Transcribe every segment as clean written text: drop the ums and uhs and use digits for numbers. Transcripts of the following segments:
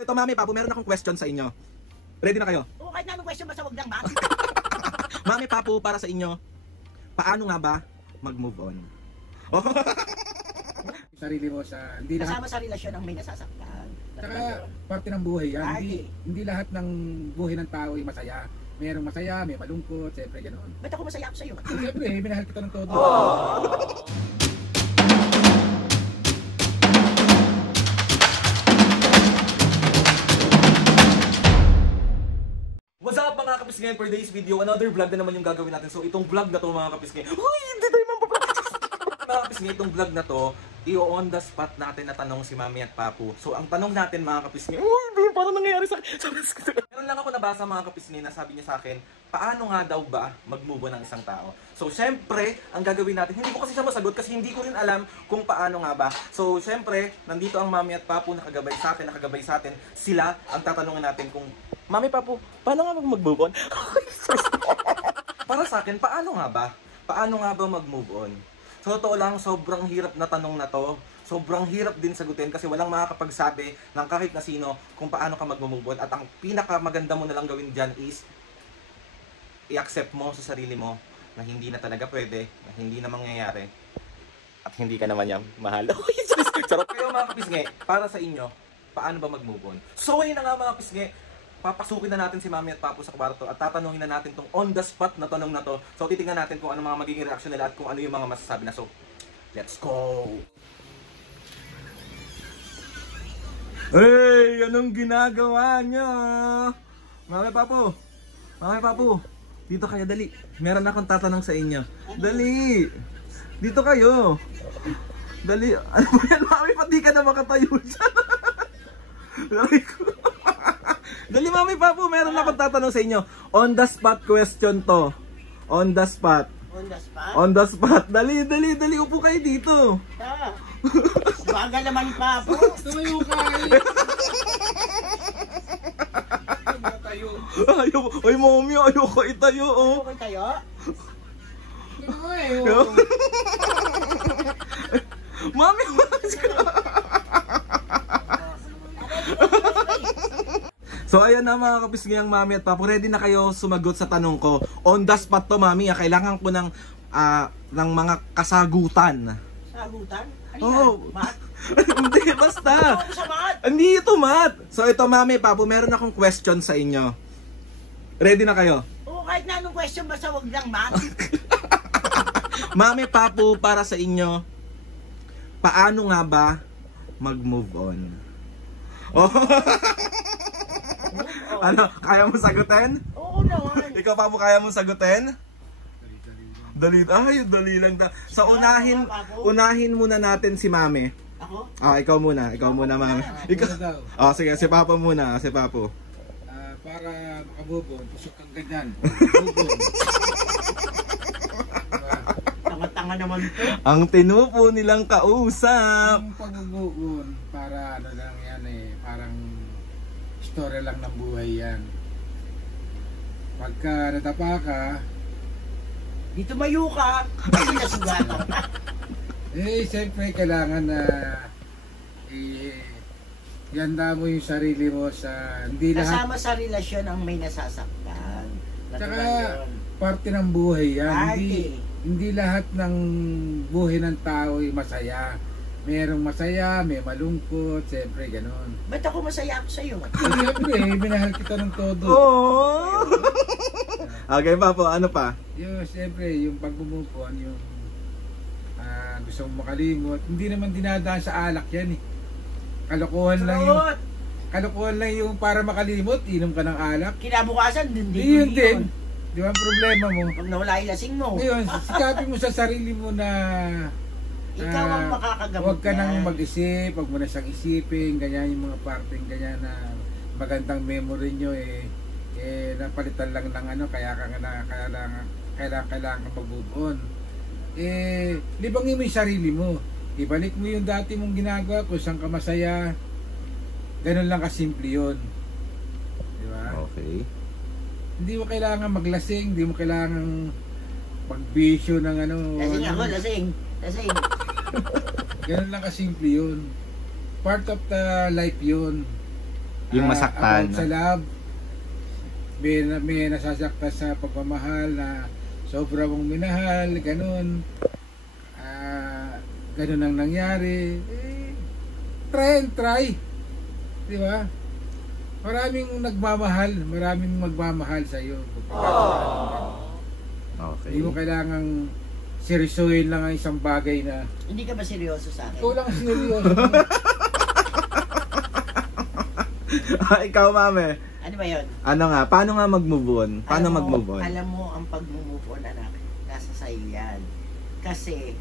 Ito Mami Papu, meron akong question sa inyo. Ready na kayo? Oo, kahit na anong question basta wag lang ba? Mami Papu, para sa inyo, paano nga ba mag-move on? Sarili mo sa hindi lahat Kasama sa relasyon ang may nasasaktan. saka parte ng buhay yan. Hindi lahat ng buhay ng tao ay masaya. Merong masaya, may malungkot, siyempre ganoon. Ba't ako masaya ako sa'yo? Siyempre, minahal kita ng todo. What's up mga kapisngay, for today's video, another vlog na naman yung gagawin natin. So itong vlog na to mga kapisngay, uy, hindi tayo mga kapisngay, itong vlog na to, i-on the spot natin na tanong si Mami at Papu. So ang tanong natin mga kapisngay, uy, hindi, paano nangyayari sa akin? Meron lang ako nabasa mga kapisngay na sabi niya sa akin, paano nga daw ba mag-move on ng isang tao? So syempre, ang gagawin natin, hindi ko kasi siya masagot kasi hindi ko rin alam kung paano nga ba. So syempre, nandito ang Mami at Papu nakagabay sa atin, sila ang tatanungin natin kung, Mami Papu, paano nga mag-move on? Para sa akin, paano nga ba? Paano nga ba mag-move on? So totoo lang, sobrang hirap na tanong na to. Sobrang hirap din sagutin kasi walang makakapagsabi ng kahit na sino kung paano ka mag-move on. At ang pinakamaganda mo na lang gawin dyan is i-accept mo sa sarili mo na hindi na talaga pwede, na hindi na mangyayari. At hindi ka naman yan mahal. Charot kayo mga kapisngi, para sa inyo, paano ba mag-move on? So ayun na nga mga kapisngi, papasukin na natin si Mami at Papu sa kwarto at tatanungin na natin tong on the spot na tanong na to. So titingnan natin kung ano mga magiging reaction nila at kung ano yung mga masasabi na. So, let's go! Hey! Anong ginagawa niya? Mami Papu! Mami Papu! Dito kayo, dali. Meron akong tatanong sa inyo. Dali! Dito kayo! Dali! Ano ba yan, Mami? Pati ka na makatayo dyan! Dali ko! Dali Mami Papu, meron akong tatanong sa inyo. On the spot question to. On the spot. On the spot? On the spot. Dali, dali, dali. Upo kayo dito. Ah, bagal naman pa po. Tumayo ka Ayoko. Ay Mami, ayoko itayo. Oh. Okay tayo? Mami, so ayan na mga kapisngiyang Mami at Papu, ready na kayo sumagot sa tanong ko. On the spot to Mami, kailangan ko ng mga kasagutan. Sagutan? Ano Oo. yan? Mat? Hindi, basta. Ano sa mat? Hindi ito mat. So ito Mami Papu, meron akong question sa inyo. Ready na kayo? Oo, kahit na anong question basta wag lang mat. Mami Papu, para sa inyo, paano nga ba mag-move on? Oh. Ano, kaya mo sagutin? Oo naman. Ikaw Papu, kaya mo sagutin? Dali, ay, dali lang ta. So unahin muna natin si Mami. Ako? Ikaw muna Mami. Ikaw. Sige, si Papu muna, si Papu. Para makabubon, pusok kang ganyan. Tanga-tanga naman ito. Ang tinupo nilang kausap. Ang pagbubuon, para ano lang yan parang story lang ng buhay yan. Pagka natapa ka, Di tumayo ka. Kasi nasugatan ka. siyempre kailangan na ganda mo yung sarili mo sa hindi lahat. Kasama sa relasyon ang may nasasaktan. Saka Natural yun. parte ng buhay yan. Parte. Hindi lahat ng buhay ng tao ay masaya. Merong masaya, may malungkot, siyempre gano'n. Ba't ako masaya ako sa'yo? Siyempre, minahal kita ng todo. Oh. Okay Papu, ano pa? Yung siyempre, yung pagmumupon, yung gusto mong makalimot, hindi naman dinadaan sa alak yan eh. Kalokohan lang yung para makalimot, inom ka ng alak. Kinabukasan, hindi Yun din. Di ba ang problema mo? Pag nawala yung lasing mo. Ngayon, sikapin mo sa sarili mo na Ikaw ang makakagamot huwag ka nang niyan. mag-isip, huwag mo na siyang isipin, ganyan yung mga parteng ganyan na magandang memory nyo napalitan lang ng ano, kaya kailangan mag-move on. Libangin mo yung sarili mo. Ibalik mo yung dati mong ginagawa kung saan ka masaya. Ganun lang kasimple yun. Di ba? Okay. Hindi mo kailangan maglasing, hindi mo kailangan magbisyo ng ano. Lasing ako, lasing. Ganun lang kasimple yun. Part of the life yun. Yung masaktan. About sa love, may nasasaktan sa pagmamahal na sobra mong minahal, ganun. Ganun ang nangyari. Try and try. Di ba? Maraming magmamahal sa iyo. Okay. Hindi mo kailangang seryosohin lang ang isang bagay na Hindi ka ba seryoso sa akin? ikaw lang seryoso. Ikaw, mame. Ano ba yun? Ano nga? Paano nga mag-move on? Paano Alam mo- mag-move on? Alam mo, ang pag-move on, anak, nasa sa'yo yan. Kasi,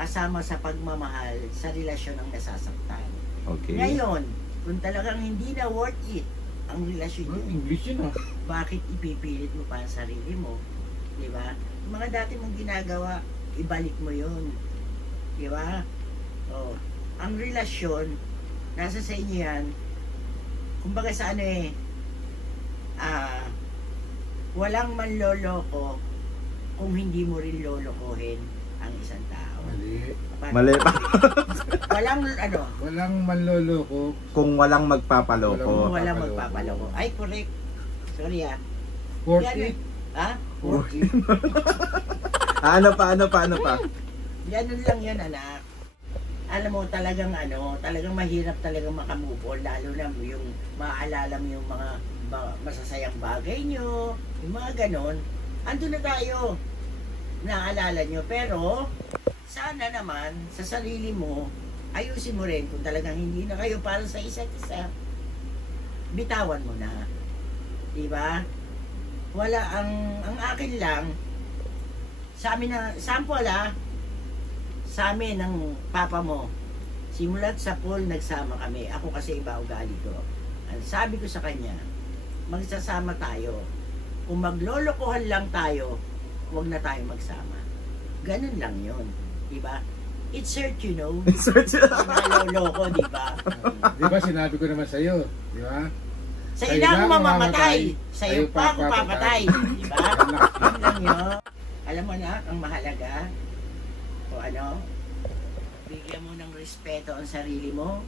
kasama sa pagmamahal, sa relasyon ang nasasaktan. Okay. Ngayon, kung talagang hindi na worth it ang relasyon nyo, English yun ah. bakit ipipilit mo pa ang sarili mo? Di ba? Yung mga dati mong ginagawa, ibalik mo yun. Di ba? Oh, ang relasyon, nasa sa inyo yan. Kumbaga sa ano walang manloloko kung hindi mo rin lolokohin ang isang tao. Mali pa. Walang Walang manloloko. Kung walang magpapaloko. kung walang magpapaloko. Ay, correct. Sorry Worth Yan, it. Ha? Worth it. Ano pa? Ganun lang yun, anak. Alam mo, talagang mahirap talagang makamove on, lalo na yung maaalala mo yung mga masasayang bagay nyo, yung mga ganon. Andun na tayo, naaalala nyo. Pero, sana naman, sa sarili mo, ayusin mo rin kung talagang hindi na kayo para sa isa't isa. Bitawan mo na. Diba? Wala, ang akin lang, sa amin na, sample sa amin ng papa mo, simulat sa pool nagsama kami. Ako kasi iba ugali ko. Ang sabi ko sa kanya, magsasama tayo. Kung maglolokohan lang tayo, huwag na tayo magsama. Ganun lang yun. Diba? It's hurt, you know. It's hurt. Naloloko, diba? Di ba sinabi ko naman sa'yo? Di ba? Sa'yo na ako mamamatay. Sa'yo pa ako papatay. Diba? Yun lang yun. Alam mo na, ang mahalaga, o bigyan mo ng respeto ang sarili mo,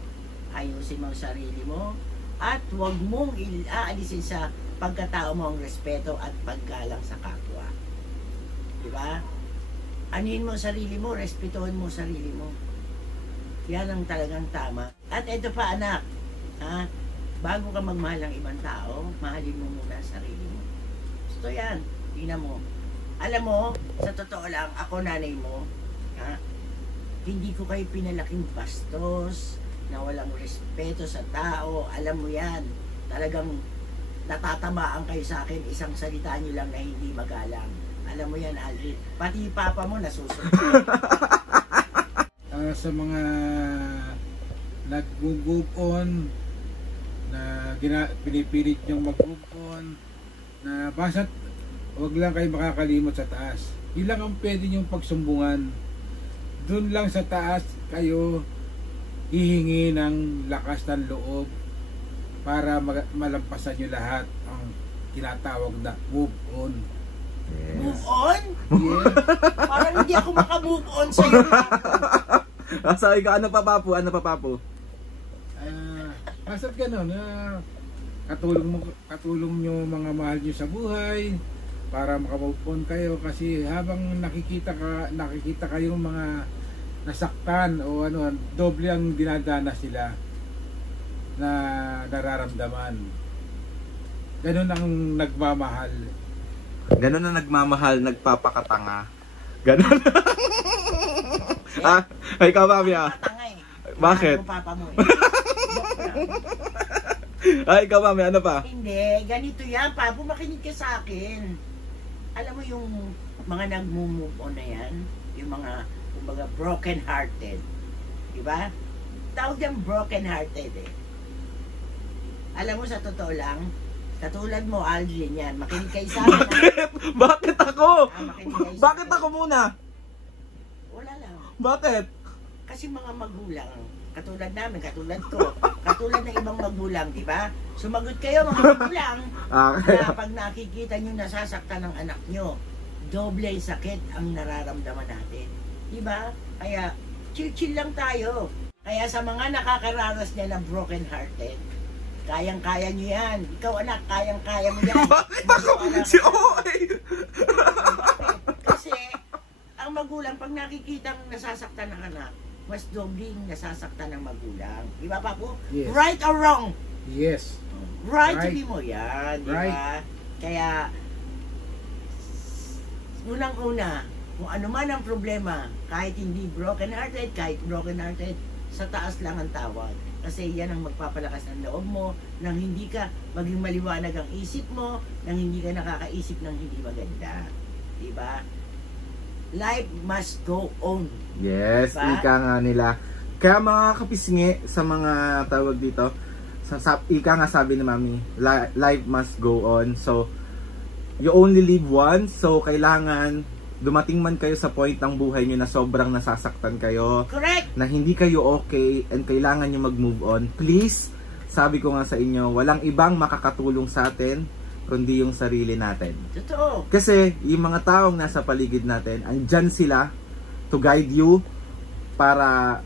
ayusin mo ang sarili mo, at huwag mong aalisin sa pagkatao mo ang respeto at paggalang sa kapwa. Diba? Anuhin mo ang sarili mo, respetuhin mo ang sarili mo. Yan ang talagang tama. At ito pa, anak, bago ka magmahal ng ibang tao, mahalin mo muna ang sarili mo. Gusto yan, tingnan mo. Alam mo, sa totoo lang, ako nanay mo, hindi ko kayo pinalaking bastos, na walang respeto sa tao. Alam mo yan, talagang natatamaan kayo sa akin, isang salita nyo lang na hindi magalang. Alam mo yan, Aldrin. Pati papa mo nasusunod. Sa mga nag-move on, na pinipilit nyong mag-move on, na basta't huwag lang kayo makakalimot sa taas. Yun lang ang pwede nyong pagsumbungan. Doon lang sa taas kayo hihingi ng lakas ng loob para malampasan nyo lahat ang tinatawag na move on. Yes. Move on? Yeah. Parang hindi ako makamove on sa'yo. Sabi ka, ano pa, Papu? Basta't gano'n, katulong nyo mga mahal nyo sa buhay para makamove on kayo, kasi habang nakikita kayong mga nasaktan o doble ang dinadana sila na nararamdaman. Ganun ang nagmamahal. Ganun na nagmamahal, nagpapakatanga. Ganun. Ikaw, Mami, Matanga eh. Bakit? Mahal mo papa mo eh. Ikaw, Mami, ano pa? Hindi, ganito yan. Papo, makinig ka sa akin. Alam mo yung mga nag-move on na yan, yung mga, kumbaga, broken-hearted. Diba? Tawag yan broken-hearted eh. Alam mo, sa totoo lang, katulad mo, Aldrin, yan. Makinig kayo sa akin. Bakit ako? Makinig kayo sa Bakit akin. ako muna? Wala lang. Bakit? Kasi mga magulang, katulad namin, katulad ko, katulad ng ibang magulang, di ba? Sumagot kayo mga magulang, Okay. na pag nakikita nyo nasasaktan ng anak nyo, doble yung sakit ang nararamdaman natin. Di ba? Kaya, chill-chill lang tayo. Kaya sa mga nakakaranas niya ng broken-hearted, Kayang-kaya nyo yan. Ikaw anak, kayang-kaya mo yan. Bakit ako? Si OA! Kasi, ang magulang, pag nakikita nasasaktan ng anak, mas dobling nasasaktan ng magulang. Di ba, Papu? Yes. Right or wrong? Yes. Right, Right. sabi mo yan, di Right. ba? Kaya, unang-una, kung ano man ang problema, kahit hindi broken-hearted, kahit broken-hearted, sa taas lang ang tawag. Kasi yan ang magpapalakas ng loob mo, nang hindi ka maging maliwanag ang isip mo, nang hindi ka nakakaisip ng hindi maganda. Di ba? Life must go on. Yes, Diba? ika nga nila. Kaya mga kapisngi sa mga tawag dito, ika nga sabi ni Mami, life must go on. So, you only live once. So, kailangan dumating man kayo sa point ng buhay nyo na sobrang nasasaktan kayo, Correct! na hindi kayo okay, and kailangan nyo mag-move on. Please, sabi ko nga sa inyo, walang ibang makakatulong sa atin, kundi yung sarili natin. Totoo. Kasi yung mga taong nasa paligid natin, andyan sila to guide you para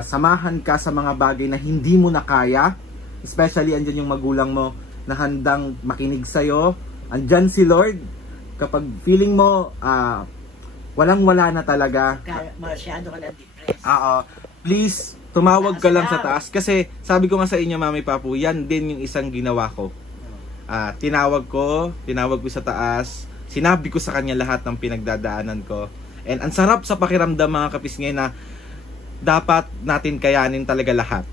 samahan ka sa mga bagay na hindi mo na kaya. Especially andyan yung magulang mo na handang makinig sa'yo. Andyan si Lord. Kapag feeling mo walang-wala na talaga, Masyado ka na depressed. please, tumawag ka lang sa Taas taas. Kasi sabi ko nga sa inyo, Mami Papu, yan din yung isang ginawa ko. Tinawag ko sa taas, sinabi ko sa kanya lahat ng pinagdadaanan ko. And ang sarap sa pakiramdam mga kapisngay na dapat natin kayanin talaga lahat.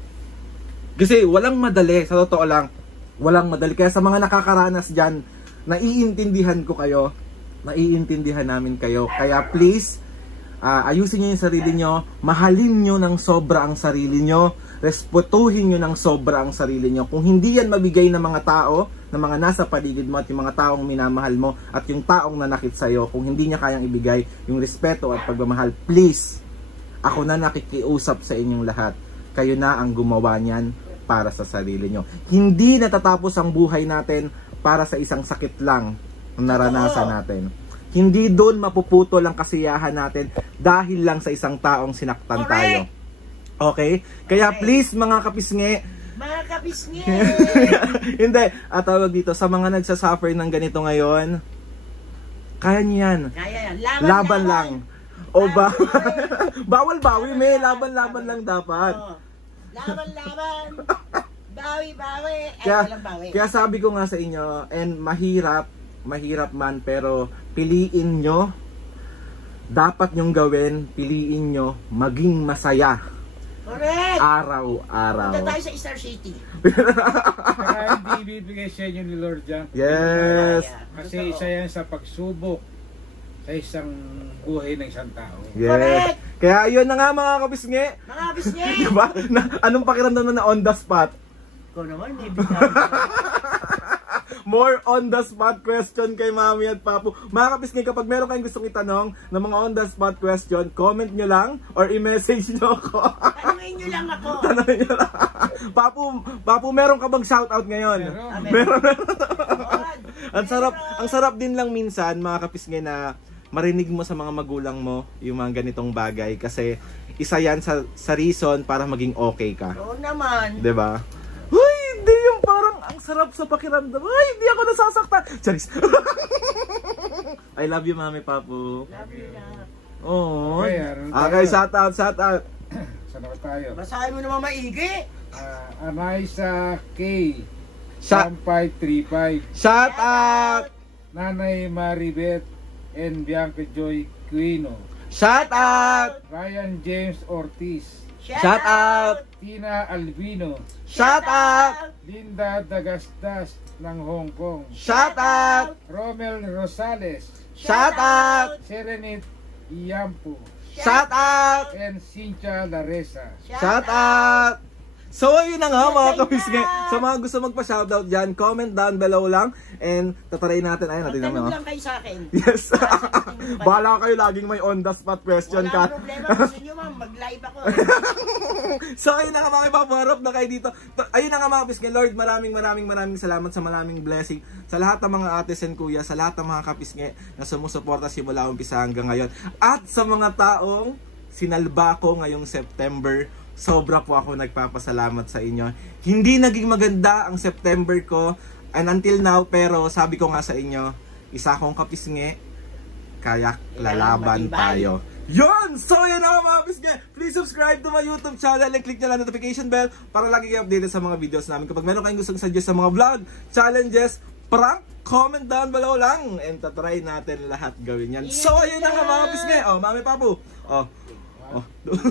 Kasi walang madali, sa totoo lang, walang madali. Kaya sa mga nakakaranas dyan, naiintindihan ko kayo, naiintindihan namin kayo. Kaya please, ayusin nyo yung sarili nyo, mahalin nyo ng sobra ang sarili nyo, respetuhin nyo ng sobra ang sarili nyo. Kung hindi yan mabigay ng mga tao, ng mga nasa paligid mo at yung mga taong minamahal mo at yung taong nanakit sa'yo, kung hindi niya kayang ibigay yung respeto at pagmamahal, please, ako na nakikiusap sa inyong lahat. Kayo na ang gumawa niyan para sa sarili nyo. Hindi natatapos ang buhay natin para sa isang sakit lang ang naranasan natin. Hindi doon mapuputol ang kasiyahan natin dahil lang sa isang taong sinaktan tayo. Okay? Kaya please mga kapisngi, Mga kapisngi! hindi, tawag dito, sa mga nagsasuffer ng ganito ngayon, kaya niyo yan. Kaya yan. Laban lang. O ba? Bawal bawi, may laban-laban lang dapat. Laban-laban! Bawi-bawi! Ay, Kaya, walang bawi. kaya sabi ko nga sa inyo, and mahirap man, pero piliin nyo, dapat nyong gawin, piliin nyo, maging masaya. Correct! Araw-araw. Punta tayo sa Star City. Kaya hindi ibibigay sa inyo ni Lord yan. Yes. Kasi isa yan sa pagsubok sa isang buhay ng isang tao. Yes. Correct. Kaya yun na nga mga kapisngi. Mga kapisngi! Diba? Anong pakiramdam na on the spot? Ikaw naman, may bigyan. More on the spot question kay Mami at Papu. Mga kapisngi, kapag meron kayong gustong itanong ng mga on the spot question, comment nyo lang or i-message nyo ako. Tanungin nyo lang ako. Tanungin nyo lang. Papu, meron ka bang shoutout ngayon? Meron. Ang sarap din lang minsan mga kapisngi na marinig mo sa mga magulang mo yung mga ganitong bagay kasi isa yan sa reason para maging okay ka. Oo naman. 'Di ba? Uy, hindi yung parang ang sarap sa pakiramdam. Uy, hindi ako nasasaktan. Charis. I love you, Mami Papu. Love you na. Oh. Okay, shout out. Saan ako tayo? Basahin mo naman maigi. Anaisa K. Shout 1535. out. Nanay Maribet and Bianca Joy Quino. Shout out. Ryan James Ortiz. Shout out. Tina Albino. Shout out. Linda Dagastas ng Hong Kong. Shout out. Romel Rosales. Shout out. Serenit Iyampu. Shout out. And Cynthia Laresa. Shout out. So, ayun na nga mga Shout kapisngi. out. Sa mga gusto magpa-shoutout dyan, comment down below lang. And tatry natin. Ayun, natin Magtanong naman. lang kayo sa akin. Yes. Bahala kayo, laging may on the spot question Wala ka. problema. Gusto nyo ma'am, mag-live ako. So, ayun na nga mga ipaparap na kayo dito. Ayun na nga mga kapisngi. Lord, maraming salamat sa maraming blessing. Sa lahat ng mga ates and kuya, sa lahat ng mga kapisngi na sumusuporta simula umpisa hanggang ngayon. At sa mga taong sinalba ko ngayong September sobra po ako nagpapasalamat sa inyo. Hindi naging maganda ang September ko and until now, pero sabi ko nga sa inyo, isa akong kapisngi, kaya lalaban tayo. Yun! So yun ako mga kapisngi. Please subscribe to my YouTube channel and click nyo lang notification bell para lagi kayo updated sa mga videos namin. Kapag meron kayong gustong suggest sa mga vlog, challenges, prank, comment down below lang and tatry natin lahat gawin yan. So ayun na nga mga kapisngi. Oh, Mami Papu. Oh. 1,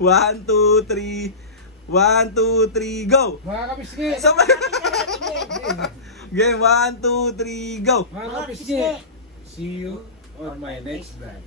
2, 3. 1, 2, 3, go! Mga kapisngi! Game, 1, 2, 3, go! Mga kapisngi! See you on my next vlog.